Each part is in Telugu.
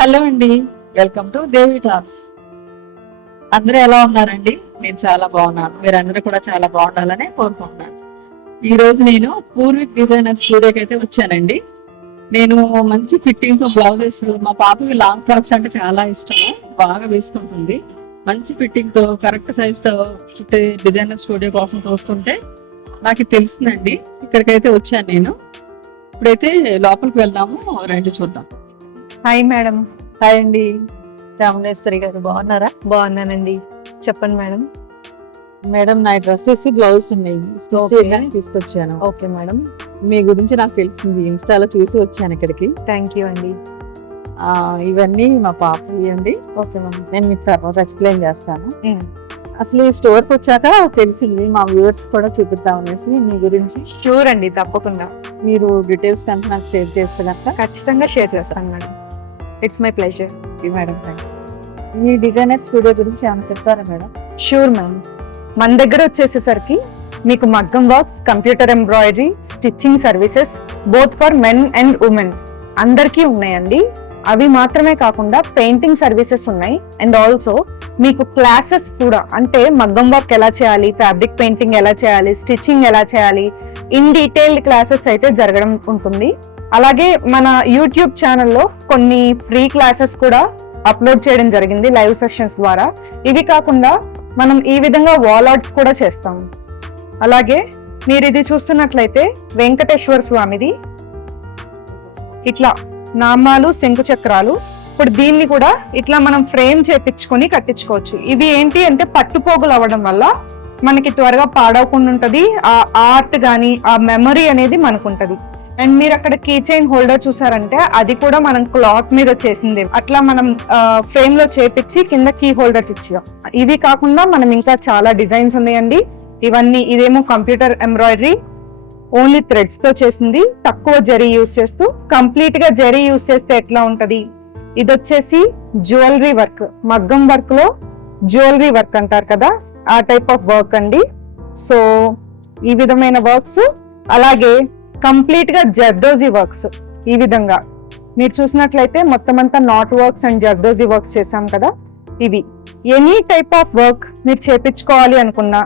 హలో అండి, వెల్కమ్ టు దేవి టాక్స్. అందరూ ఎలా ఉన్నారండి? నేను చాలా బాగున్నాను. మీరందరూ కూడా చాలా బాగుండాలని కోరుకుంటున్నాను. ఈ రోజు నేను పూర్విక్ డిజైనర్ స్టూడియోకి అయితే వచ్చానండి. నేను మంచి ఫిట్టింగ్ తో బ్లౌజెస్, మా పాపకి లాంగ్ ఫ్రాక్స్ అంటే చాలా ఇష్టం, బాగా వేసుకుంటుంది. మంచి ఫిట్టింగ్ తో కరెక్ట్ సైజ్ తో డిజైనర్ స్టూడియో కోసం చూస్తుంటే నాకు తెలిసిందండి. ఇక్కడికైతే వచ్చాను నేను. ఇప్పుడైతే లోపలికి వెళ్దాము, రండి చూద్దాం. Hi madam. హాయ్ అండి, చాముండేశ్వరి గారు బాగున్నారా? బాగున్నానండి, చెప్పండి మేడం. మేడం, నా డ్రెస్సెస్ బ్లౌజ్ ఉన్నాయి, స్టిచ్ చేయడానికి తీసుకొచ్చాను. ఓకే మేడం, మీ గురించి నాకు తెలిసింది, ఇన్స్టాలో చూసి వచ్చాను ఇక్కడికి. థ్యాంక్ యూ అండి. ఇవన్నీ మా పాప అండి. ఓకే మేడం, నేను మీకు తర్వాత ఎక్స్ప్లెయిన్ చేస్తాను. అసలు ఈ స్టోర్కి వచ్చాక తెలిసింది, మా వ్యూవర్స్ కూడా చూపిద్దాం అనేసి మీ గురించి. షూర్ అండి, తప్పకుండా. మీరు డీటెయిల్స్ కనుక నాకు షేర్ చేస్తే కనుక ఖచ్చితంగా షేర్ చేస్తాను madam. It's my pleasure. Madam, me designer studio గురించి ఏమైనా చెప్తారా మేడం? Sure ma'am. మన దగ్గర వచ్చేసేసరికి మీకు మగ్గం works, computer embroidery, stitching services both for men and women అందరికీ ఉన్నాయండి. అవి మాత్రమే కాకుండా పెయింటింగ్ సర్వీసెస్ ఉన్నాయి. అండ్ ఆల్సో మీకు క్లాసెస్ కూడా, అంటే మగ్గం వర్క్ ఎలా చేయాలి, ఫ్యాబ్రిక్ పెయింటింగ్ ఎలా చేయాలి, స్టిచ్చింగ్ ఎలా చేయాలి, ఇన్ డీటెయిల్డ్ క్లాసెస్ అయితే జరగడం ఉంటుంది. అలాగే మన యూట్యూబ్ ఛానల్లో కొన్ని ఫ్రీ క్లాసెస్ కూడా అప్లోడ్ చేయడం జరిగింది లైవ్ సెషన్స్ ద్వారా. ఇవి కాకుండా మనం ఈ విధంగా వాల్ ఆర్ట్స్ కూడా చేస్తాము. అలాగే మీరు ఇది చూస్తున్నట్లయితే వెంకటేశ్వర స్వామిది ఇట్లా నామాలు, శంకు చక్రాలు. ఇప్పుడు దీన్ని కూడా ఇట్లా మనం ఫ్రేమ్ చేపించుకొని కట్టించుకోవచ్చు. ఇవి ఏంటి అంటే పట్టుపోగులు అవ్వడం వల్ల మనకి త్వరగా పాడవకుండా ఉంటది. ఆ ఆర్ట్ గానీ ఆ మెమరీ అనేది మనకు ఉంటది. అండ్ మీరు అక్కడ కీ చైన్ హోల్డర్ చూసారంటే అది కూడా మనం క్లాత్ మీద చేసింది. అట్లా మనం ఫ్రేమ్ లో చేపించి కింద కీ హోల్డర్స్ ఇచ్చాం. ఇవి కాకుండా మనం ఇంకా చాలా డిజైన్స్ ఉన్నాయండి. ఇవన్నీ, ఇదేమో కంప్యూటర్ ఎంబ్రాయిడరీ, ఓన్లీ థ్రెడ్స్ తో చేసింది, తక్కువ జరీ యూస్ చేస్తూ. కంప్లీట్ గా జరీ యూస్ చేస్తే ఎట్లా ఉంటది, ఇది వచ్చేసి జ్యువెలరీ వర్క్, మగ్గం వర్క్ లో జ్యువెలరీ వర్క్ అంటారు కదా, ఆ టైప్ ఆఫ్ వర్క్ అండి. సో ఈ విధమైన వర్క్స్. అలాగే కంప్లీట్ గా జర్దోజీ వర్క్స్. ఈ విధంగా మీరు చూసినట్లయితే మొత్తం అంతా not works and zardozi works చేసాం కదా. ఇవి ఎనీ టైప్ ఆఫ్ వర్క్ మీరు చేపించుకోవాలి అనుకున్నా,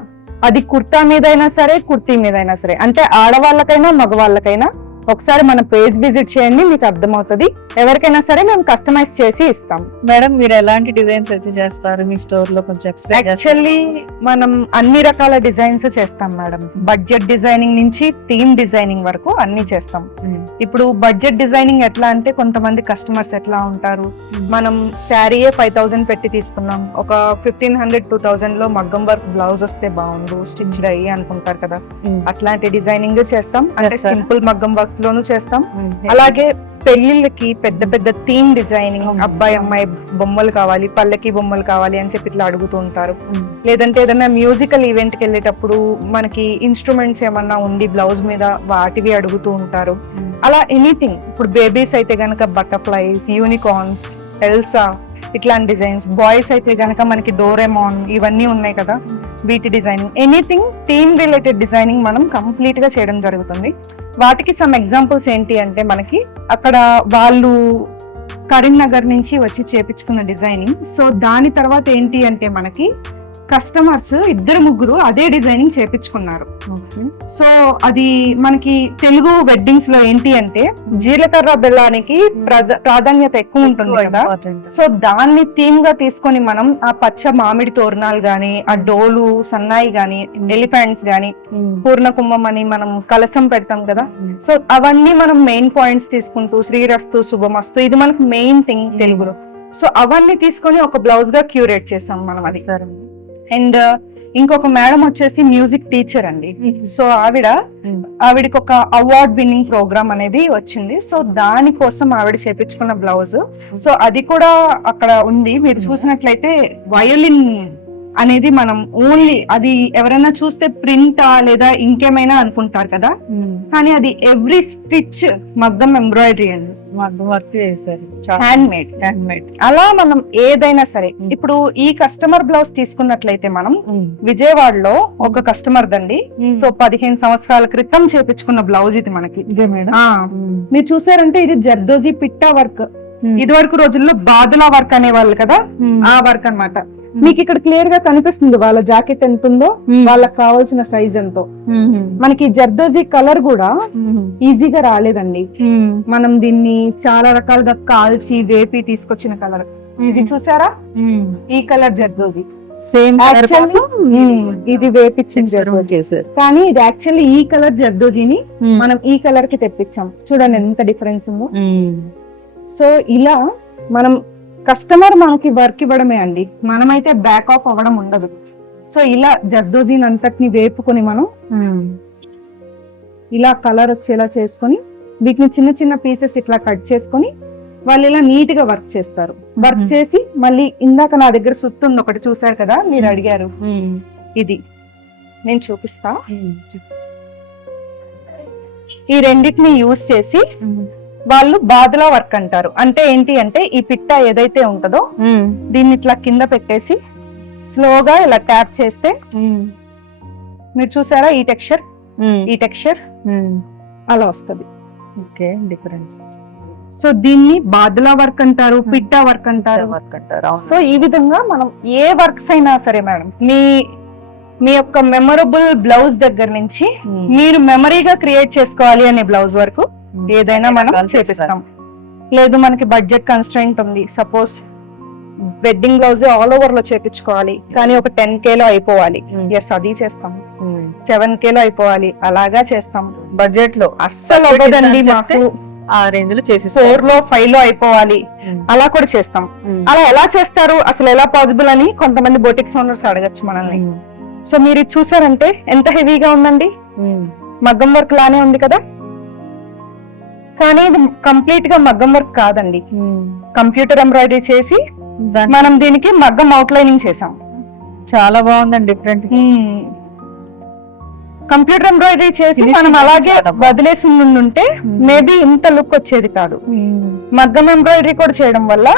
అది కుర్తా మీదైనా సరే, కుర్తీ మీదైనా సరే, అంటే ఆడవాళ్ళకైనా మగవాళ్ళకైనా ఒకసారి మన పేజ్ విజిట్ చేయండి, మీకు అర్థమవుతుంది. ఎవరికైనా సరే మేము కస్టమైజ్ చేసి ఇస్తాం. మేడం, మీరు ఎలాంటి డిజైన్స్ అయితే చేస్తారు మీ స్టోర్ లో? కొంచెం ఎక్స్ప్లెయిన్ చేస్తారా? యాక్చువల్లీ మనం అన్ని రకాల డిజైన్స్ చేస్తాం మేడం. బడ్జెట్ డిజైనింగ్ నుంచి థీమ్ డిజైనింగ్ వరకు అన్ని చేస్తాం. ఇప్పుడు బడ్జెట్ డిజైనింగ్ ఎట్లా అంటే, కొంతమంది కస్టమర్స్ ఎట్లా ఉంటారు, మనం శారీయే 5000 పెట్టి తీసుకున్నాం, ఒక 1500-2000 లో మగ్గం వర్క్ బ్లౌజ్ వస్తే బాగుండు, స్టిచ్డ్ అయ్యి అనుకుంటారు కదా. అట్లాంటి డిజైనింగ్ చేస్తాం. అంటే సింపుల్ మగ్గం వర్క్స్ లోను చేస్తాం. అలాగే పెళ్లిళ్ళకి పెద్ద పెద్ద థీమ్ డిజైనింగ్, అబ్బాయి అమ్మాయి బొమ్మలు కావాలి, పల్లకి బొమ్మలు కావాలి అని చెప్పి ఇట్లా అడుగుతూ ఉంటారు. లేదంటే ఏదైనా మ్యూజికల్ ఈవెంట్ కి వెళ్ళేటప్పుడు మనకి ఇన్స్ట్రుమెంట్స్ ఏమన్నా ఉండి బ్లౌజ్ మీద వాటివి అడుగుతూ ఉంటారు. అలా ఎనీథింగ్. ఇప్పుడు బేబీస్ అయితే గనక బటర్ఫ్లైస్, యూనికార్న్స్, ఎల్సా ఇట్లాంటి డిజైన్స్. బాయ్స్ అయితే గనక మనకి డోరేమాన్, ఇవన్నీ ఉన్నాయి కదా, వీటి designing. Anything theme related designing మనం కంప్లీట్ గా చేయడం జరుగుతుంది. వాటికి సమ్ ఎగ్జాంపుల్స్ ఏంటి అంటే, మనకి అక్కడ వాళ్ళు కరీంనగర్ నుంచి వచ్చి చేపించుకున్న డిజైనింగ్. సో దాని తర్వాత ఏంటి అంటే, మనకి కస్టమర్స్ 2-3 అదే డిజైనింగ్ చేపించుకున్నారు. సో అది మనకి తెలుగు వెడ్డింగ్స్ లో ఏంటి అంటే, జీలకర్ర బెల్లానికి ప్రాధాన్యత ఎక్కువ ఉంటుంది కదా. సో దాన్ని థీమ్ గా తీసుకొని మనం ఆ పచ్చ మామిడి తోరణాలు గాని, ఆ డోలు సన్నాయి గాని, ఎలిఫెంట్స్ గాని, పూర్ణ కుంభం అని మనం కలసం పెడతాం కదా. సో అవన్నీ మనం మెయిన్ పాయింట్స్ తీసుకుంటూ, శ్రీరస్తు శుభమస్తు, ఇది మనకు మెయిన్ థింగ్ తెలుగులో. సో అవన్నీ తీసుకొని ఒక బ్లౌజ్ గా క్యూరేట్ చేసాం మనం. అది సార్. అండ్ ఇంకొక మేడం వచ్చేసి మ్యూజిక్ టీచర్ అండి. సో ఆవిడకి ఒక అవార్డ్ విన్నింగ్ ప్రోగ్రామ్ అనేది వచ్చింది. సో దానికోసం ఆవిడ చేపించుకున్న బ్లౌజ్. సో అది కూడా అక్కడ ఉంది. మీరు చూసినట్లయితే వయోలిన్ అనేది మనం ఓన్లీ, అది ఎవరైనా చూస్తే ప్రింటా లేదా ఇంకేమైనా అనుకుంటారు కదా, కానీ అది ఎవ్రీ స్టిచ్ మగ్గం ఎంబ్రాయిడరీ అండి, మగ్గం వర్క్ చేశారు, హ్యాండ్ మేడ్. అలా మనం ఏదైనా సరే. ఇప్పుడు ఈ కస్టమర్ బ్లౌజ్ తీసుకున్నట్లయితే మనం విజయవాడలో ఒక కస్టమర్ దండి. సో 15 సంవత్సరాల క్రితం చేపించుకున్న బ్లౌజ్ ఇది మనకి. మీరు చూసారంటే ఇది జర్దోజీ పిట్టా వర్క్. ఇది వరకు రోజుల్లో బాదులా వర్క్ అనేవాళ్ళు కదా, ఆ వర్క్ అన్నమాట. మీకు ఇక్కడ క్లియర్ గా కనిపిస్తుంది వాళ్ళ జాకెట్ ఎంత ఉందో, వాళ్ళకి కావాల్సిన సైజ్ ఎంతో. మనకి జర్దోజీ కలర్ కూడా ఈజీగా రాలేదండి. మనం దీన్ని చాలా రకాలుగా కాల్చి వేపి తీసుకొచ్చిన కలర్. ఇది చూసారా, ఈ కలర్ జర్దోజీ సేమ్ ఇది వేపించిన జర్దోజీ. కానీ ఇది యాక్చువల్లీ ఈ కలర్ జర్దోజీని మనం ఈ కలర్ కి తెప్పించాం. చూడండి ఎంత డిఫరెన్స్ ఉందో. సో ఇలా మనం కస్టమర్ మనకి వర్క్ ఇవ్వడమే అండి, మనమైతే బ్యాక్ ఆఫ్ అవ్వడం ఉండదు. సో ఇలా జర్దోజీని అంతటిని వేపుకొని మనం ఇలా కలర్ వచ్చేలా చేసుకొని వీటిని చిన్న చిన్న పీసెస్ ఇట్లా కట్ చేసుకొని వాళ్ళు ఇలా నీట్ గా వర్క్ చేస్తారు. వర్క్ చేసి మళ్ళీ ఇందాక నా దగ్గర సుత్తుంది ఒకటి చూసారు కదా, మీరు అడిగారు, ఇది నేను చూపిస్తా. ఈ రెండింటిని యూజ్ చేసి వాళ్ళు బాదులా వర్క్ అంటారు. అంటే ఏంటి అంటే ఈ పిట్ట ఏదైతే ఉంటుందో దీన్ని ఇట్లా కింద పెట్టేసి స్లోగా ఇలా ట్యాప్ చేస్తే మీరు చూసారా ఈ టెక్స్చర్, ఈ టెక్స్చర్ అలా వస్తుంది. Okay, difference. సో దీన్ని బాదులా వర్క్ అంటారు, పిట్టా వర్క్ అంటారు. సో ఈ విధంగా మనం ఏ వర్క్స్ అయినా సరే మేడం, మీ యొక్క మెమరబుల్ బ్లౌజ్ దగ్గర నుంచి మీరు మెమరీగా క్రియేట్ చేసుకోవాలి అనే బ్లౌజ్ వరకు ఏదైనా మనం చేపిస్తాం. లేదు మనకి బడ్జెట్ కన్స్ట్రైంట్ ఉంది, suppose wedding blouse all over లో చేపించుకోవాలి కానీ ఒక 10K లో అయిపోవాలి, ఎస్ అది చేస్తాం. 7K లో అయిపోవాలి, అలాగా చేస్తాం. బడ్జెట్ లో అస్సలు అవ్వదండి మాకు, ఆ రేంజ్ లో చేసి 4 లో 5 లో అయిపోవాలి, అలా కూడా చేస్తాం. అలా ఎలా చేస్తారు, అసలు ఎలా పాసిబుల్ అని కొంతమంది బొటిక్స్ ఓనర్స్ అడగచ్చు మనల్ని. సో మీరు ఇది చూసారంటే ఎంత హెవీగా ఉందండి, మగ్గం వర్క్ లానే ఉంది కదా. కానీ ఇది కంప్లీట్ గా మగ్గం వర్క్ కాదండి, కంప్యూటర్ ఎంబ్రాయిడరీ చేసి మనం దీనికి మగ్గం అవుట్లైనింగ్ చేసాం. చాలా బాగుందండి, డిఫరెంట్. కంప్యూటర్ ఎంబ్రాయిడరీ చేసి మనం అలాగే వదిలేసి ఉంటే మేబీ ఇంత లుక్ వచ్చేది కాదు. మగ్గం ఎంబ్రాయిడరీ కూడా చేయడం వల్ల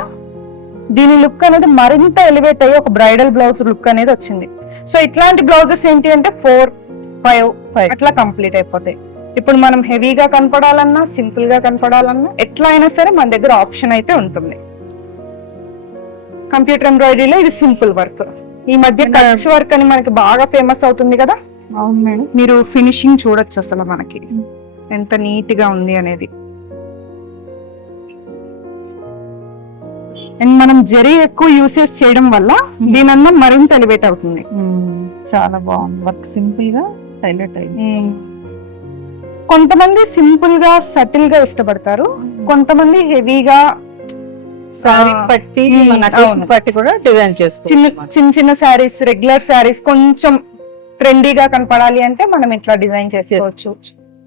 దీని లుక్ అనేది మరింత ఎలివేట్ అయ్యి ఒక బ్రైడల్ బ్లౌజ్ లుక్ అనేది వచ్చింది. సో ఇట్లాంటి బ్లౌజెస్ ఏంటి అంటే 4, 5 అట్లా కంప్లీట్ అయిపోతాయి. ఇప్పుడు మనం హెవీగా కనపడాలన్నా, సింపుల్ గా కనపడాలన్నా ఎట్లా అయినా సరే మన దగ్గర ఆప్షన్ అయితే ఉంటుంది. కంప్యూటర్ ఎంబ్రాయిడరీలో ఇది సింపుల్ వర్క్. ఈ మధ్య కచ్ వర్క్ అని మనకి బాగా ఫేమస్ అవుతుంది కదా. అవును మేడం, మీరు ఫినిషింగ్ చూడొచ్చు అసలు మనకి ఎంత నీట్ గా ఉంది అనేది. అండ్ మనం జరీ ఎక్కువ యూసేజ్ చేయడం వల్ల దీని అందం మరింత ఎలివేట్ అవుతుంది. చాలా బాగుంది వర్క్, సింపుల్ గా హైలైట్ అయింది. కొంతమంది సింపుల్ గా సటిల్ గా ఇష్టపడతారు, కొంతమంది హెవీగా సారీ పట్టి పట్టి కూడా డిజైన్ చేసుకోవచ్చు. చిన్న చిన్న శారీస్, రెగ్యులర్ శారీస్ కొంచెం ట్రెండీగా కనపడాలి అంటే మనం ఇట్లా డిజైన్ చేసుకోవచ్చు.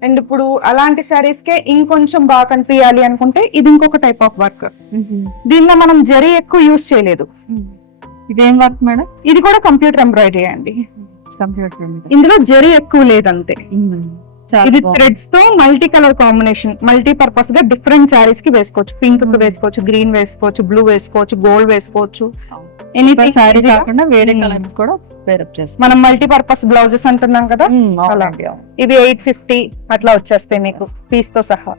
అండ్ ఇప్పుడు అలాంటి శారీస్ కే ఇంకొంచెం బాగా కనిపించాలి అనుకుంటే ఇది ఇంకొక టైప్ ఆఫ్ వర్క్. దీనిలో మనం జరీ ఎక్కువ యూజ్ చేయలేదు. ఇదేం వర్క్ మేడం? ఇది కూడా కంప్యూటర్ ఎంబ్రాయిడరీ అండి. కంప్యూటర్, ఇందులో జరీ ఎక్కువ లేదంతే. ఇది థ్రెడ్స్ తో multi colour combination, multi purpose గా డిఫరెంట్ శారీస్ కి వేసుకోవచ్చు. పింక్ కి వేసుకోవచ్చు, గ్రీన్ వేసుకోవచ్చు, బ్లూ వేసుకోవచ్చు, గోల్డ్ వేసుకోవచ్చు. ఎనీథింగ్ సారీ కాకుండా వేరే కలర్స్ కూడా పేరప్ చేసుకోవచ్చు. మనం మల్టీ పర్పస్ బ్లౌజెస్ అంటున్నాం కదా, ఇవి 850 అట్లా వచ్చేస్తాయి మీకు పీస్ తో సహా.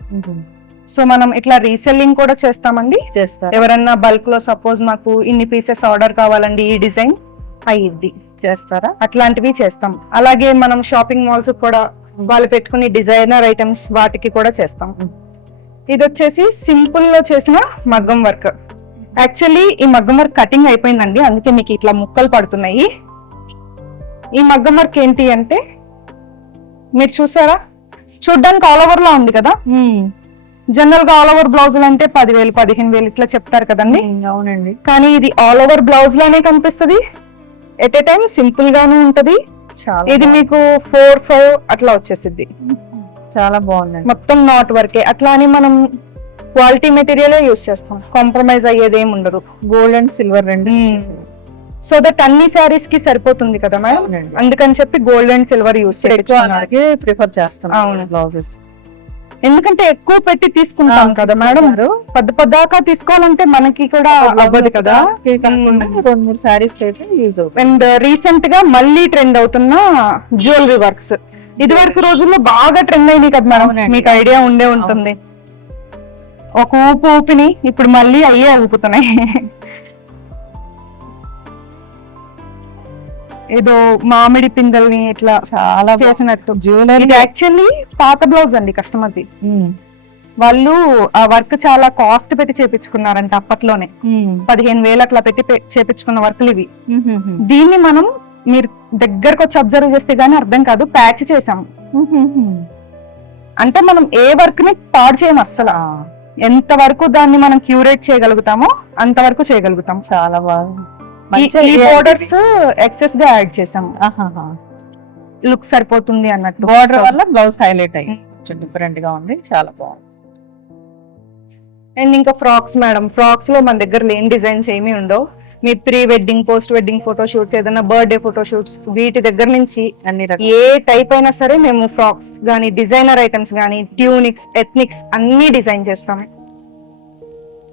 సో మనం ఇట్లా రీసెల్లింగ్ కూడా చేస్తామండి. ఎవరన్నా బల్క్ లో సపోజ్ మాకు ఇన్ని పీసెస్ ఆర్డర్ కావాలండి ఈ డిజైన్ అయ్యిద్ది, చేస్తారా? అట్లాంటివి చేస్తాం. అలాగే మనం షాపింగ్ మాల్స్ కూడా వాళ్ళు పెట్టుకునే డిజైనర్ ఐటమ్స్ వాటికి కూడా చేస్తాం. ఇది వచ్చేసి సింపుల్ లో చేసిన మగ్గం వర్క్. యాక్చువల్లీ ఈ మగ్గం వర్క్ కటింగ్ అయిపోయిందండి, అందుకే మీకు ఇట్లా ముక్కలు పడుతున్నాయి. ఈ మగ్గం వర్క్ ఏంటి అంటే మీరు చూసారా, చూడ్డానికి ఆల్ ఓవర్ లా ఉంది కదా. జనరల్ గా ఆల్ ఓవర్ బ్లౌజులు అంటే 10,000, 15,000 ఇట్లా చెప్తారు కదండి. అవునండి, కానీ ఇది ఆల్ ఓవర్ బ్లౌజ్ లానే కనిపిస్తుంది, ఎట్ ఏ టైం సింపుల్ గాను ఉంటది. ఇది మీకు 4, 5 అట్లా వచ్చేసిద్ది. చాలా బాగుంది, మొత్తం నాట్ వర్కే. అట్లా అని మనం క్వాలిటీ మెటీరియల్ యూస్ చేస్తాం, కాంప్రమైజ్ అయ్యేది ఏమి ఉండదు. గోల్డ్ అండ్ సిల్వర్ రెండు, సో దట్ అన్ని శారీస్ కి సరిపోతుంది కదా మేడం. అందుకని చెప్పి గోల్డ్ అండ్ సిల్వర్ యూస్ అలాగే ప్రిఫర్ చేస్తాం. అవును, బ్లౌజెస్ ఎందుకంటే ఎక్కువ పెట్టి తీసుకుంటాం కదా మేడం. పద్దాకా తీసుకోవాలంటే మనకి కూడా అవ్వదు కదా. 2-3 సారీస్ అయితే యూజ్ అవుతుంది. అండ్ రీసెంట్ గా మళ్ళీ ట్రెండ్ అవుతున్న జ్యువెలరీ వర్క్స్ ఇది వరకు రోజుల్లో బాగా ట్రెండ్ అయినాయి కదా మేడం, మీకు ఐడియా ఉండే ఉంటుంది. ఒక ఊపు ఊపిని ఇప్పుడు మళ్ళీ అయ్యే ఊపుతున్నాయి. ఏదో మామిడి పిందెల్ని ఇట్లా చాలా చేసినట్టు. జ్యువెలరీ ఇది యాక్చువల్లీ పాత బ్లౌజ్ అండి కస్టమర్ది. వాళ్ళు ఆ వర్క్ చాలా కాస్ట్ పెట్టి చేపించుకున్నారంట అప్పట్లోనే. 15,000 అట్లా పెట్టి చేపించుకున్న వర్క్లు ఇవి. దీన్ని మనం మీరు దగ్గరకు వచ్చి అబ్జర్వ్ చేస్తే గానీ అర్థం కాదు, ప్యాచ్ చేసాం. అంటే మనం ఏ వర్క్ ని పాడు చేయము అస్సలు. ఎంత వరకు దాన్ని మనం క్యూరేట్ చేయగలుగుతామో అంతవరకు చేయగలుగుతాం. చాలా బాగుంది. ఈ బోర్డర్స్ ఎక్సెస్ గా యాడ్ చేసాం, లుక్ సరిపోతుంది అన్నట్టు. బోర్డర్ వల్ల బ్లౌజ్ హైలైట్ అయ్యి కొంచెం డిఫరెంట్ గా ఉంది, చాలా బాగుంది. అండ్ ఇంకా ఫ్రాక్స్ మేడం, ఫ్రాక్స్ లో మన దగ్గర లేని డిజైన్స్ ఏమీ ఉండవు. మీ pre wedding, post wedding photoshoots, ఏదైనా బర్త్డే ఫోటోషూట్స్, వీటి దగ్గర నుంచి అన్ని ఏ టైప్ అయినా సరే మేము ఫ్రాక్స్ గానీ, డిజైనర్ ఐటమ్స్ గానీ, ట్యూనిక్స్, ఎథ్నిక్స్ అన్ని డిజైన్ చేస్తాం.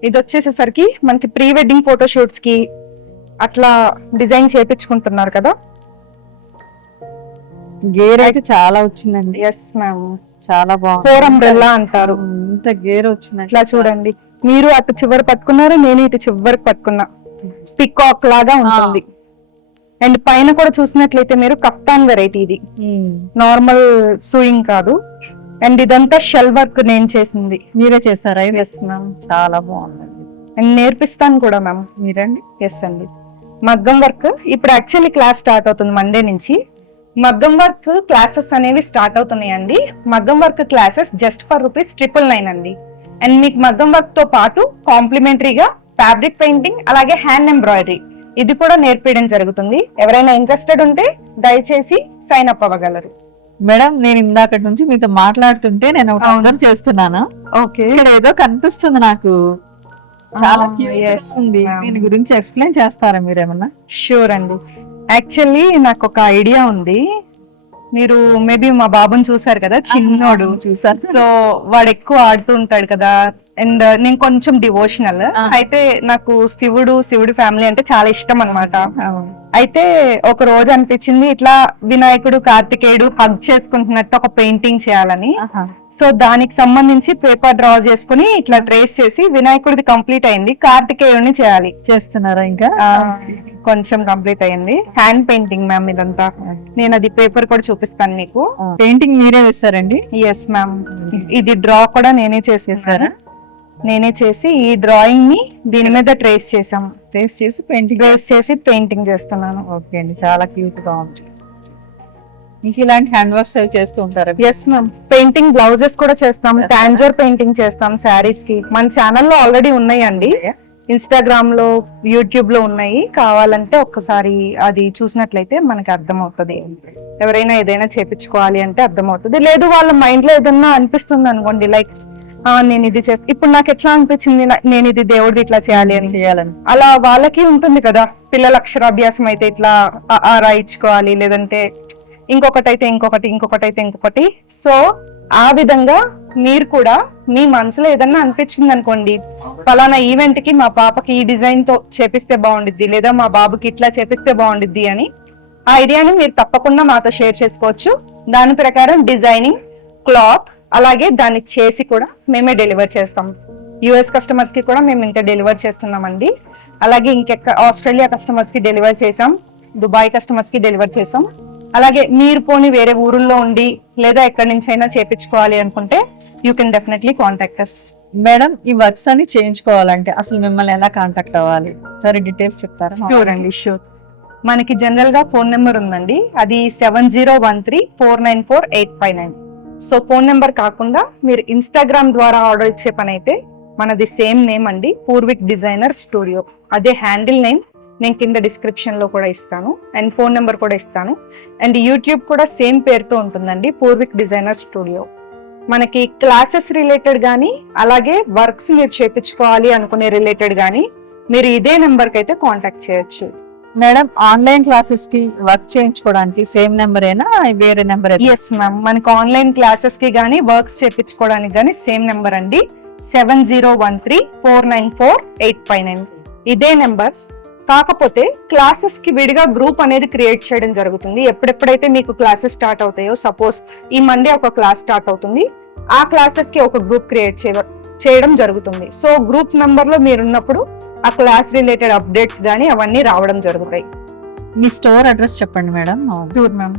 ఇది వచ్చేసేసరికి మనకి ప్రీ వెడ్డింగ్ ఫోటోషూట్స్ కి అట్లా డిజైన్ చేపించుకుంటున్నారు కదా. గేర్ అయితే చాలా వచ్చిందండి. ఎస్ మ్యామ్, చాలా బాగుంది. 4 అంబ్రెల్లా అంటారు. ఇంత గేర్ వచ్చింది. ఇట్లా చూడండి, మీరు అటు చివరి పట్టుకున్నారు, నేను ఇటు చివరికి పట్టుకున్నా. పికాక్ లాగా ఉంటుంది. అండ్ పైన కూడా చూసినట్లయితే మీరు కఫ్తాన్ వెరైటీ, ఇది నార్మల్ సూయింగ్ కాదు. అండ్ ఇదంతా షెల్ వర్క్ నేను చేసింది. మీరే చేశారా? ఎస్ మ్యామ్, చాలా బాగుందండి. అండ్ నేర్పిస్తాను కూడా మ్యామ్. మీరండి? ఎస్ అండి. మగ్గం వర్క్ ఇప్పుడు యాక్చువల్లీ క్లాస్ స్టార్ట్ అవుతుంది మండే నుంచి. మగ్గం వర్క్ క్లాసెస్ అనేవి స్టార్ట్ అవుతున్నాయండి. మగ్గం వర్క్ క్లాసెస్ జస్ట్ ఫర్ ₹999 అండి. అండ్ మీకు మగ్గం వర్క్ తో పాటు కాంప్లిమెంటరీగా ఫ్యాబ్రిక్ పెయింటింగ్, అలాగే హ్యాండ్ ఎంబ్రాయిడరీ ఇది కూడా నేర్పించడం జరుగుతుంది. ఎవరైనా ఇంట్రెస్టెడ్ ఉంటే దయచేసి సైన్ అప్ అవ్వగలరు. మేడం, నేను ఇందాక నుంచి మీతో మాట్లాడుతుంటే నేను ఒకటి అబ్జర్వ్ చేస్తున్నాను. ఓకే, ఇక్కడ ఏదో కనిపిస్తుంది నాకు, చాలా yes, ఉంది. ma'am. దీని గురించి ఎక్స్ప్లెయిన్ చేస్తారా మీరేమన్నా? షూర్ అండి. యాక్చువల్లీ నాకు ఒక ఐడియా ఉంది. మీరు మేబీ మా బాబుని చూసారు కదా, చిన్నోడు. చూసాను. సో వాడు ఎక్కువ ఆడుతూ ఉంటాడు కదా. అండ్ నేను కొంచెం డివోషనల్, అయితే నాకు శివుడి ఫ్యామిలీ అంటే చాలా ఇష్టం అన్నమాట. అయితే ఒక రోజు అనిపించింది ఇట్లా వినాయకుడు, కార్తికేయుడు హగ్ చేసుకుంటున్నట్టు ఒక పెయింటింగ్ చేయాలని. సో దానికి సంబంధించి పేపర్ డ్రా చేసుకుని ఇట్లా ట్రేస్ చేసి వినాయకుడిది కంప్లీట్ అయింది, కార్తికేయుడిని చేయాలి. చేస్తున్నారా? ఇంకా కొంచెం కంప్లీట్ అయింది. హ్యాండ్ పెయింటింగ్ మ్యామ్ ఇదంతా. నేను అది పేపర్ కూడా చూపిస్తాను మీకు. పెయింటింగ్ మీరే వేస్తారండి? Yes ma'am. ఇది డ్రా కూడా నేనే చేసేసాను. నేనే చేసి ఈ డ్రాయింగ్ ని దీని మీద ట్రేస్ చేసాము. ట్రేస్ చేసి పెయింటింగ్ చేస్తున్నాను. ఓకే అండి, చాలా క్యూట్ గా ఉంది. మీకు ఇలాంటి హ్యాండ్ వర్క్స్ అవి చేస్తూ ఉంటారా? Yes ma'am. పెయింటింగ్ బ్లౌజెస్ కూడా చేస్తాం, టాంజర్ పెయింటింగ్ చేస్తాం శారీస్ కి. మన ఛానల్లో ఆల్రెడీ ఉన్నాయండి, ఇన్స్టాగ్రామ్ లో, యూట్యూబ్ లో ఉన్నాయి. కావాలంటే ఒక్కసారి అది చూసినట్లయితే మనకి అర్థమవుతుంది. ఎవరైనా ఏదైనా చేపించుకోవాలి అంటే అర్థమవుతుంది. లేదు వాళ్ళ మైండ్ లో ఏదన్నా అనిపిస్తుంది అనుకోండి, లైక్ నేను ఇది చేస్తా, ఇప్పుడు నాకు ఎట్లా అనిపించింది, నేను ఇది దేవుడిది ఇట్లా చేయాలని, అలా వాళ్ళకి ఉంటుంది కదా. పిల్లల అక్షరాభ్యాసం అయితే ఇట్లా రాయించుకోవాలి, లేదంటే ఇంకొకటి అయితే ఇంకొకటి. సో ఆ విధంగా మీరు కూడా మీ మనసులో ఏదన్నా అనిపించింది అనుకోండి, పలానా ఈవెంట్ కి మా పాపకి ఈ డిజైన్ తో చేపిస్తే బాగుండిద్ది, లేదా మా బాబుకి ఇట్లా చేపిస్తే బాగుండిద్ది అని ఆ ఐడియాని మీరు తప్పకుండా మాతో షేర్ చేసుకోవచ్చు. దాని ప్రకారం డిజైనింగ్, క్లాత్, అలాగే దాన్ని చేసి కూడా మేమే డెలివర్ చేస్తాం. యుఎస్ కస్టమర్స్ కి కూడా మేము ఇంకా డెలివర్ చేస్తున్నామండి. అలాగే ఆస్ట్రేలియా కస్టమర్స్ కి డెలివర్ చేసాం, దుబాయ్ కస్టమర్స్ కి డెలివర్ చేసాం. అలాగే మీరు పోని వేరే ఊరుల్లో ఉండి లేదా ఎక్కడి నుంచి అయినా చేపించుకోవాలి అనుకుంటే you can definitely contact us. Madam, ఈ వర్క్స్ అన్ని చేయించుకోవాలంటే అసలు మిమ్మల్ని ఎలా కాంటాక్ట్ అవ్వాలి? సరే డీటెయిల్స్ చెప్తారా? షూర్ అండి, షూర్. మనకి జనరల్ గా ఫోన్ నెంబర్ ఉందండి, అది 7013494859. సో ఫోన్ నెంబర్ కాకుండా మీరు ఇన్స్టాగ్రామ్ ద్వారా ఆర్డర్ ఇచ్చే పని అయితే మనది సేమ్ నేమ్ అండి, పూర్విక్ డిజైనర్ స్టూడియో. అదే హ్యాండిల్ నేమ్ నేను కింద డిస్క్రిప్షన్ లో కూడా ఇస్తాను, అండ్ ఫోన్ నెంబర్ కూడా ఇస్తాను. అండ్ యూట్యూబ్ కూడా సేమ్ పేరుతో ఉంటుందండి, పూర్విక్ డిజైనర్ స్టూడియో. మనకి క్లాసెస్ రిలేటెడ్ గానీ, అలాగే వర్క్స్ మీరు చేపించుకోవాలి అనుకునే రిలేటెడ్ గానీ మీరు ఇదే నెంబర్ కి అయితే కాంటాక్ట్ చేయొచ్చు. మేడం, ఆన్లైన్ క్లాసెస్ కి వర్క్ చేయించుకోవడానికి సేమ్ నెంబరేనా, వేరే నెంబర్? Yes ma'am. మనకి ఆన్లైన్ క్లాసెస్ కి గానీ, వర్క్స్ చేయించుకోవడానికి గానీ సేమ్ నెంబర్ అండి, 7013494859. ఇదే నెంబర్. కాకపోతే క్లాసెస్ కి విడిగా గ్రూప్ అనేది క్రియేట్ చేయడం జరుగుతుంది. ఎప్పుడెప్పుడైతే మీకు క్లాసెస్ స్టార్ట్ అవుతాయో, సపోజ్ ఈ మండే ఒక క్లాస్ స్టార్ట్ అవుతుంది, ఆ క్లాసెస్ కి ఒక గ్రూప్ క్రియేట్ చేయడం జరుగుతుంది. సో గ్రూప్ మెంబర్ లో మీరు ఉన్నప్పుడు ఆ క్లాస్ రిలేటెడ్ అప్డేట్స్ కానీ అవన్నీ రావడం జరుగుతాయి. మీ స్టోర్ అడ్రస్ చెప్పండి మేడం. Sure ma'am.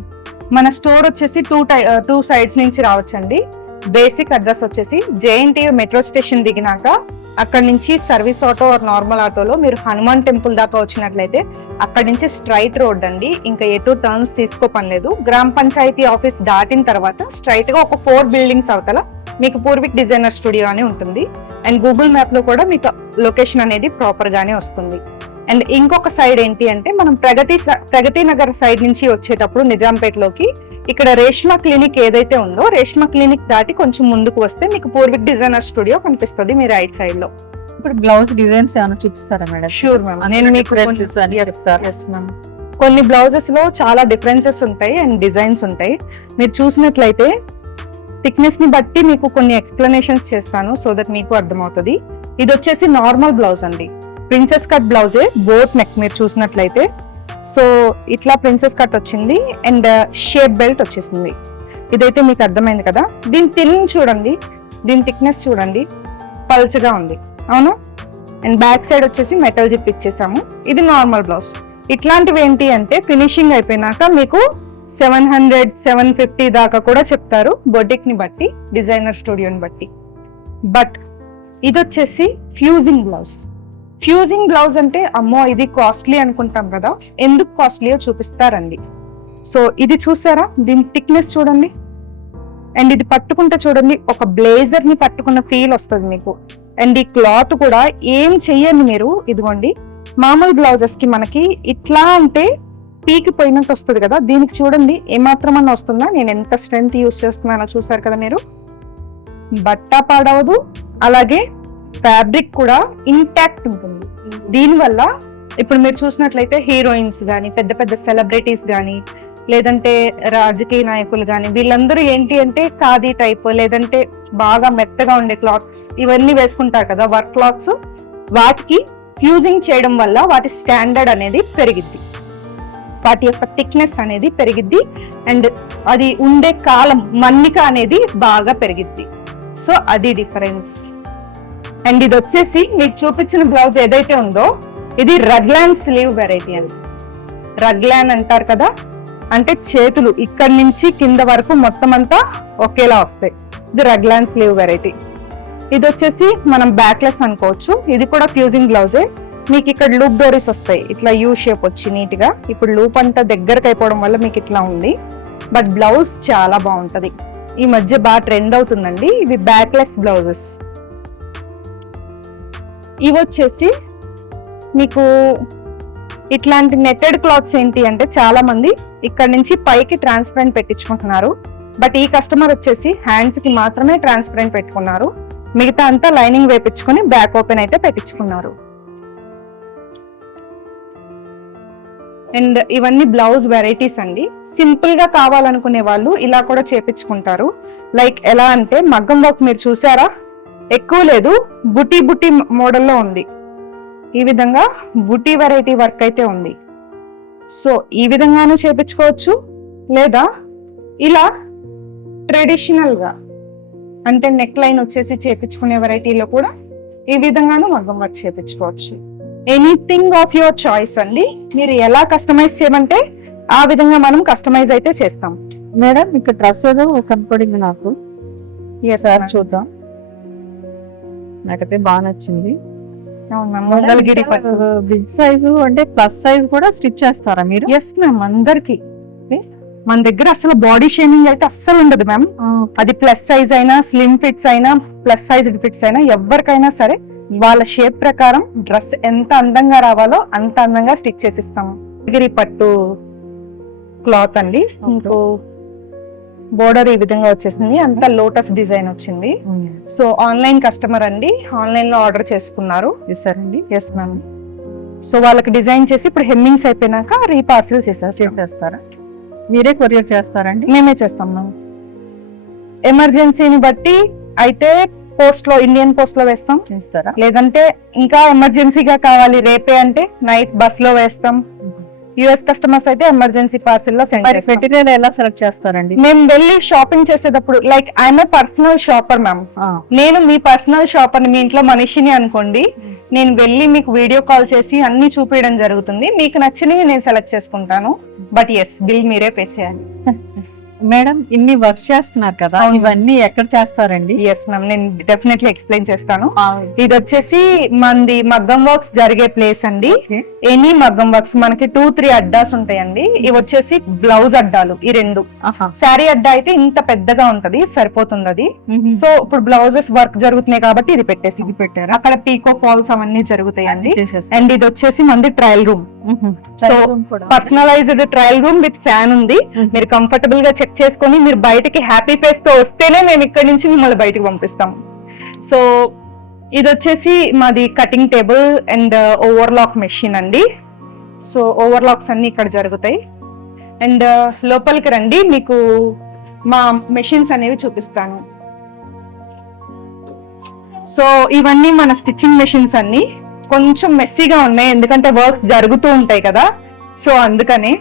మన స్టోర్ వచ్చేసి టూ సైడ్స్ నుంచి రావచ్చండి. బేసిక్ అడ్రస్ వచ్చేసి JNTU మెట్రో స్టేషన్ దిగినాక అక్కడ నుంచి సర్వీస్ ఆటో ఆర్ నార్మల్ ఆటోలో మీరు హనుమాన్ టెంపుల్ దాకా వచ్చినట్లయితే అక్కడ నుంచి స్ట్రైట్ రోడ్ అండి, ఇంకా ఎటు టర్న్స్ తీసుకో పని లేదు. గ్రామ పంచాయతీ ఆఫీస్ దాటిన తర్వాత స్ట్రైట్ గా ఒక 4 బిల్డింగ్స్ అవతల మీకు పూర్విక్ డిజైనర్ స్టూడియో అని ఉంటుంది. అండ్ గూగుల్ మ్యాప్ లో కూడా మీకు లొకేషన్ అనేది ప్రాపర్ గానే వస్తుంది. అండ్ ఇంకొక సైడ్ ఏంటి అంటే మనం ప్రగతి నగర్ సైడ్ నుంచి వచ్చేటప్పుడు నిజాంపేటలోకి ఇక్కడ రేష్మా క్లినిక్ ఏదైతే ఉందో రేష్మా క్లినిక్ దాటి కొంచెం ముందుకు వస్తే మీకు పూర్విక్ డిజైనర్ స్టూడియో కనిపిస్తుంది మీ రైట్ సైడ్ లో. ఇప్పుడు బ్లౌజ్ డిజైన్స్ ఏమైనా చూపిస్తారా మేడం? Sure ma'am. నేను మీకు చెప్తాను. కొన్ని బ్లౌజెస్ లో చాలా డిఫరెన్సెస్ ఉంటాయి అండ్ డిజైన్స్ ఉంటాయి. మీరు చూసినట్లయితే థిక్నెస్ ని బట్టి మీకు కొన్ని ఎక్స్ప్లెనేషన్స్ చేస్తాను సో దట్ మీకు అర్థమవుతుంది. ఇది వచ్చేసి నార్మల్ బ్లౌజ్ అండి, ప్రిన్సెస్ కట్ బ్లౌజే, బోట్ నెక్ మీరు చూసినట్లయితే. సో ఇట్లా ప్రిన్సెస్ కట్ వచ్చింది అండ్ షేప్ బెల్ట్ వచ్చేసింది. ఇదైతే మీకు అర్థమైంది కదా. దీని చూడండి, దీని థిక్నెస్ చూడండి, పల్చగా ఉంది అవును. అండ్ బ్యాక్ సైడ్ వచ్చేసి మెటల్ జిప్ ఇచ్చేసాము. ఇది నార్మల్ బ్లౌజ్. ఇట్లాంటివి ఏంటి అంటే ఫినిషింగ్ అయిపోయినాక మీకు 700, 750 దాకా కూడా చెప్తారు బొటిక్ ని బట్టి, డిజైనర్ స్టూడియోని బట్టి. బట్ ఇది వచ్చేసి ఫ్యూజింగ్ బ్లౌజ్. ఫ్యూజింగ్ బ్లౌజ్ అంటే అమ్మో ఇది కాస్ట్లీ అనుకుంటాం కదా, ఎందుకు కాస్ట్లీయో చూపిస్తారండి. సో ఇది చూసారా, దీని థిక్నెస్ చూడండి అండ్ ఇది పట్టుకుంటే చూడండి ఒక బ్లేజర్ ని పట్టుకున్న ఫీల్ వస్తుంది మీకు. అండ్ ఈ క్లాత్ కూడా ఏం చెయ్యండి మీరు, ఇదిగోండి మామూలు బ్లౌజెస్ కి మనకి ఇట్లా అంటే పీకి పోయినట్టు వస్తుంది కదా, దీనికి చూడండి ఏమాత్రమన్నా వస్తుందా, నేను ఎంత స్ట్రెంత్ యూస్ చేస్తున్నానో చూసారు కదా మీరు. బట్ట పాడవదు, అలాగే ఫ్యాబ్రిక్ కూడా ఇంటాక్ట్ ఉంటుంది. దీనివల్ల ఇప్పుడు మీరు చూసినట్లయితే హీరోయిన్స్ కానీ, పెద్ద పెద్ద సెలబ్రిటీస్ కానీ, లేదంటే రాజకీయ నాయకులు కానీ, వీళ్ళందరూ ఏంటి అంటే ఖాదీ టైప్ లేదంటే బాగా మెత్తగా ఉండే క్లాత్స్ ఇవన్నీ వేసుకుంటారు కదా, వర్క్ క్లాత్స్. వాటికి ఫ్యూజింగ్ చేయడం వల్ల వాటి స్టాండర్డ్ అనేది పెరిగిద్ది, వాటి యొక్క థిక్నెస్ అనేది పెరిగిద్ది అండ్ అది ఉండే కాలం మన్నిక అనేది బాగా పెరిగిద్ది. సో అది డిఫరెన్స్. అండ్ ఇది వచ్చేసి మీకు చూపించిన బ్లౌజ్ ఏదైతే ఉందో ఇది రగ్లాన్ స్లీవ్ వెరైటీ అండి. రగ్లాన్ అంటారు కదా, అంటే చేతులు ఇక్కడి నుంచి కింద వరకు మొత్తం అంతా ఒకేలా వస్తాయి. ఇది రగ్లాన్ స్లీవ్ వెరైటీ. ఇది వచ్చేసి మనం బ్యాక్లెస్ అనుకోవచ్చు. ఇది కూడా ఫ్యూజింగ్ బ్లౌజే. మీకు ఇక్కడ లూప్ డోరీస్ వస్తాయి, ఇట్లా యూ షేప్ వచ్చి నీట్ గా. ఇప్పుడు లూప్ అంతా దగ్గరకు అయిపోవడం వల్ల మీకు ఇట్లా ఉంది, బట్ బ్లౌజ్ చాలా బాగుంటది. ఈ మధ్య బాగా ట్రెండ్ అవుతుందండి ఇవి బ్యాక్లెస్ బ్లౌజెస్. ఇవి వచ్చేసి మీకు ఇట్లాంటి నెట్టెడ్ క్లాత్స్ ఏంటి అంటే చాలా మంది ఇక్కడ నుంచి పైకి ట్రాన్స్పరెంట్ పెట్టించుకుంటున్నారు, బట్ ఈ కస్టమర్ వచ్చేసి హ్యాండ్స్ కి మాత్రమే ట్రాన్స్పరెంట్ పెట్టుకున్నారు, మిగతా అంతా లైనింగ్ వేపించుకొని బ్యాక్ ఓపెన్ అయితే పెట్టించుకున్నారు. అండ్ ఇవన్నీ బ్లౌజ్ వెరైటీస్ అండి. సింపుల్ గా కావాలనుకునే వాళ్ళు ఇలా కూడా చేపించుకుంటారు. లైక్ ఎలా అంటే మగ్గం వర్క్ మీరు చూసారా, ఎక్కువ లేదు, బుటీ బుటీ మోడల్లో ఉంది. ఈ విధంగా బుటీ వెరైటీ వర్క్ అయితే ఉంది. సో ఈ విధంగానూ చేపించుకోవచ్చు, లేదా ఇలా ట్రెడిషనల్ గా అంటే నెక్ లైన్ వచ్చేసి చేపించుకునే వెరైటీలో కూడా ఈ విధంగానూ మగ్గం వర్క్ చేపించుకోవచ్చు. ఎనీథింగ్ ఆఫ్ యువర్ చాయిస్ అండి, మీరు ఎలా కస్టమైజ్ చేయమంటే ఆ విధంగా మనం కస్టమైజ్ అయితే చేస్తాం. మేడం ఇక్కడ డ్రెస్ ఏదో కనపడింది నాకు, సార్ చూద్దాం. నాకైతే బాగా నచ్చింది. మంగళగిరి బిగ్ సైజు అంటే ప్లస్ సైజ్ కూడా స్టిచ్ చేస్తారా మీరు? ఎస్ మ్యామ్, అందరికి. మన దగ్గర అసలు బాడీ షేమింగ్ అయితే అస్సలు ఉండదు మ్యామ్. అది ప్లస్ సైజ్ అయినా, స్లిమ్ ఫిట్స్ అయినా, ప్లస్ సైజ్ ఫిట్స్ అయినా, ఎవరికైనా సరే వాళ్ళ షేప్ ప్రకారం డ్రెస్ ఎంత అందంగా రావాలో అంత అందంగా స్టిచ్ చేసిస్తాము. మంగళగిరి పట్టు క్లాత్ అండి. ఇంకో బోర్డర్ ఈ విధంగా వచ్చేసింది, అంతా లోటస్ డిజైన్ వచ్చింది. సో ఆన్లైన్ కస్టమర్ అండి, ఆన్లైన్ లో ఆర్డర్ చేసుకున్నారు. ఇస్తారండి? Yes ma'am. సో వాళ్ళకి డిజైన్ చేసి ఇప్పుడు హెమ్మింగ్స్ అయిపోయినాక రీపార్సిల్ చేసేస్తారా? మీరే కొరియర్ చేస్తారండి? మేమే చేస్తాం మ్యామ్. ఎమర్జెన్సీని బట్టి అయితే పోస్ట్ లో, ఇండియన్ పోస్ట్ లో వేస్తాం, చేస్తారా? లేదంటే ఇంకా ఎమర్జెన్సీగా కావాలి రేపే అంటే నైట్ బస్ లో వేస్తాం, యుఎస్ కస్టమర్స్ అయితే ఎమర్జెన్సీ పార్సిల్ లో సెండ్ మరి చేస్తాం. మెటీరియల్ ఎలా సెలెక్ట్ చేస్తారండి? మేము వెళ్ళి షాపింగ్ చేసేటప్పుడు like I'm a personal shopper ma'am. నేను మీ పర్సనల్ షాపర్, మీ ఇంట్లో మనిషిని అనుకోండి, నేను వెళ్ళి మీకు వీడియో కాల్ చేసి అన్ని చూపించడం జరుగుతుంది. మీకు నచ్చినవి నేను సెలెక్ట్ చేసుకుంటాను. బట్ ఎస్, బిల్ మీరే పే చేయాలి. మేడం, ఇన్ని వర్క్ చేస్తున్నారు కదా, ఇవన్నీ ఎక్కడ చేస్తారండి? ఎస్ మ్యామ్, నేను డెఫినెట్లీ ఎక్స్ప్లెయిన్ చేస్తాను. ఇది వచ్చేసి మనది మగ్గం వర్క్స్ జరిగే ప్లేస్ అండి. ఎనీ మగ్గం వర్క్స్ మనకి 2-3 అడ్డాస్ ఉంటాయండి. ఇవి వచ్చేసి బ్లౌజ్ అడ్డాలు, ఈ రెండు. శారీ అడ్డా అయితే ఇంత పెద్దగా ఉంటది, సరిపోతుంది అది. సో ఇప్పుడు బ్లౌజెస్ వర్క్ జరుగుతున్నాయి కాబట్టి ఇది పెట్టేసి ఇది పెట్టారు. అక్కడ పీకో ఫాల్స్ అవన్నీ జరుగుతాయండి. అండ్ ఇది వచ్చేసి మనది trial room. So personalised trial room with fan ఉంది. మీరు కంఫర్టబుల్ గా చెక్ చేసుకొని మీరు బయటకి హ్యాపీ ఫేస్ తో వస్తేనే మేము ఇక్కడ నుంచి మిమ్మల్ని బయటకు పంపిస్తాం. సో ఇది వచ్చేసి మాది cutting table and overlock machine అండి. సో ఓవర్లాక్స్ అన్ని ఇక్కడ జరుగుతాయి. అండ్ లోపలికి రండి, మీకు మా మెషిన్స్ అనేవి చూపిస్తాను. సో ఇవన్నీ మన స్టిచ్చింగ్ మెషిన్స్ అన్ని కొంచెం మెస్సీగా ఉన్నాయి, ఎందుకంటే వర్క్స్ జరుగుతూ ఉంటాయి కదా, సో అందుకనే.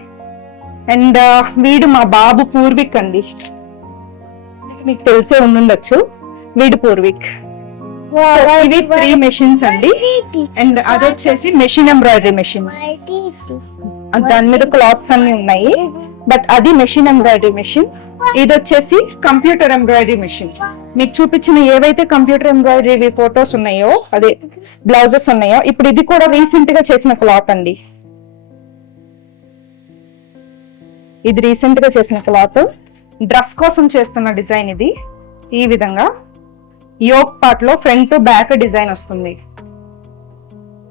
అండ్ వీడు మా బాబు పూర్విక్ అండి, మీకు తెలిసే ఉండుండొచ్చు, వీడు పూర్విక్. ఇవి 3 మెషిన్స్ అండి. అండ్ అది వచ్చేసి మెషిన్ ఎంబ్రాయిడరీ మెషిన్, దాని మీద క్లాత్స్ అన్ని ఉన్నాయి, బట్ అది మెషిన్ ఎంబ్రాయిడరీ మెషిన్. ఇది వచ్చేసి కంప్యూటర్ ఎంబ్రాయిడరీ మెషిన్. మీకు చూపించిన ఏవైతే కంప్యూటర్ ఎంబ్రాయిడరీ ఫోటోస్ ఉన్నాయో, అదే బ్లౌజెస్ ఉన్నాయో, ఇప్పుడు ఇది కూడా రీసెంట్ గా చేసిన క్లాత్ అండి. ఇది రీసెంట్ గా చేసిన క్లాత్, డ్రెస్ కోసం చేస్తున్న డిజైన్ ఇది. ఈ విధంగా యోక్ పార్ట్ లో ఫ్రంట్ బ్యాక్ డిజైన్ వస్తుంది.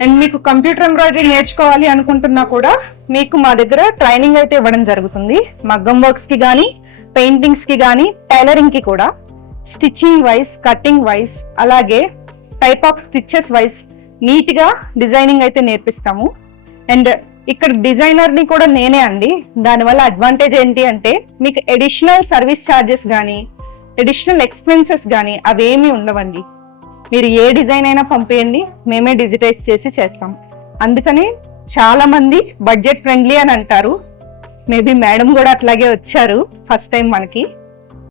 అండ్ మీకు కంప్యూటర్ ఎంబ్రాయిడరీ నేర్చుకోవాలి అనుకుంటున్నా కూడా మీకు మా దగ్గర ట్రైనింగ్ అయితే ఇవ్వడం జరుగుతుంది. మగ్గం వర్క్స్ కి గానీ, పెయింటింగ్స్ కి గానీ, టైలరింగ్ కి కూడా, స్టిచ్చింగ్ వైజ్, కటింగ్ వైజ్, అలాగే type of stitches wise neat గా డిజైనింగ్ అయితే నేర్పిస్తాము. అండ్ ఇక్కడ డిజైనర్ ని కూడా నేనే అండి. దానివల్ల అడ్వాంటేజ్ ఏంటి అంటే మీకు అడిషనల్ సర్వీస్ ఛార్జెస్ గానీ, అడిషనల్ ఎక్స్పెన్సెస్ గానీ అవేమీ ఉండవండి. మీరు ఏ డిజైన్ అయినా పంపేయండి, మేమే డిజిటైజ్ చేసి చేస్తాం. అందుకని చాలా మంది బడ్జెట్ ఫ్రెండ్లీ అని అంటారు. మేబీ మేడం కూడా అట్లాగే వచ్చారు ఫస్ట్ టైం మనకి.